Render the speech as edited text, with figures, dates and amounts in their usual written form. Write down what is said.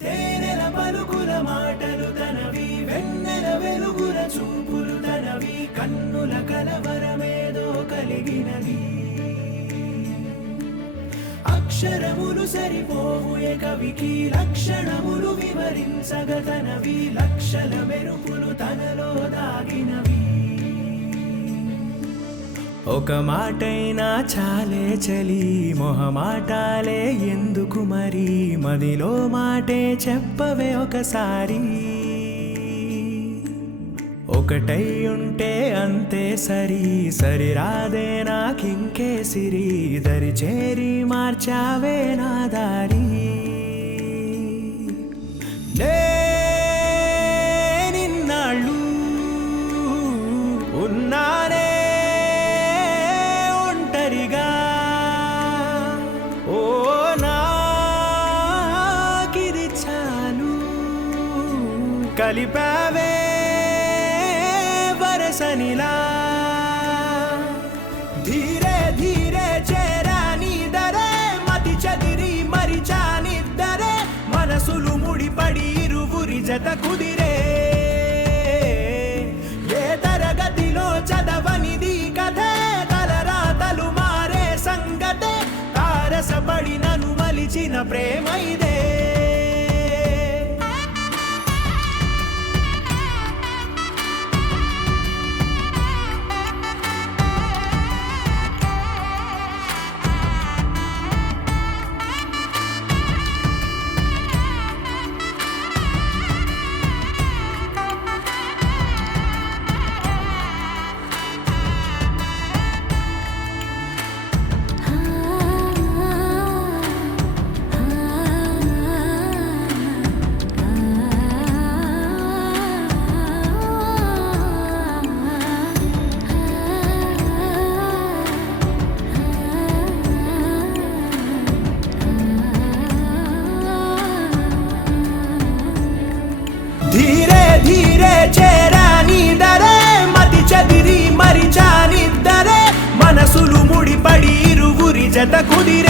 తేనెల పలుకుల మాటలు తనవి, వెన్నెల వెలుగుల చూపులు తనవి, కన్నుల కలవరమేదో కలిగినది. అక్షరములు సరిపోవు ఏ కవికి, లక్షణములు వివరించగతనవి, లక్షల మెరుపులు తనలో దాగినవి. ఒక మాటైనా చాలే చలి, మొహమాటాలే ఎందుకు మరి, మదిలో మాటే చెప్పవే ఒకసారి. ఒకటై ఉంటే అంతే సరి, సరిరాదే నాకింకే సిరి, దరి చేరి మార్చావే నా దారి. నిన్నాళ్ళు ఉన్నానే ఒంటరిగా, ఓ నాకిది చాలు, కలిపావే వరసనిలా. ధీరే ధీరే చేరాని దరే, మతి చదిరి మరిచానిద్దరే, మనసులు ముడిపడి ఇరువురి జత కుదిరే. ఏ తరగతిలో చదవనిది కథే, తలరాతలు మారే సంగతే, తారసపడి నన్ను మలిచిన ప్రేమ ఇదే. ధీరే ధీరే చేరాని దరే, మతి చదిరి మరిచానిద్దరే, మనసులు ముడిపడి ఇరువురి జత కుదిరే.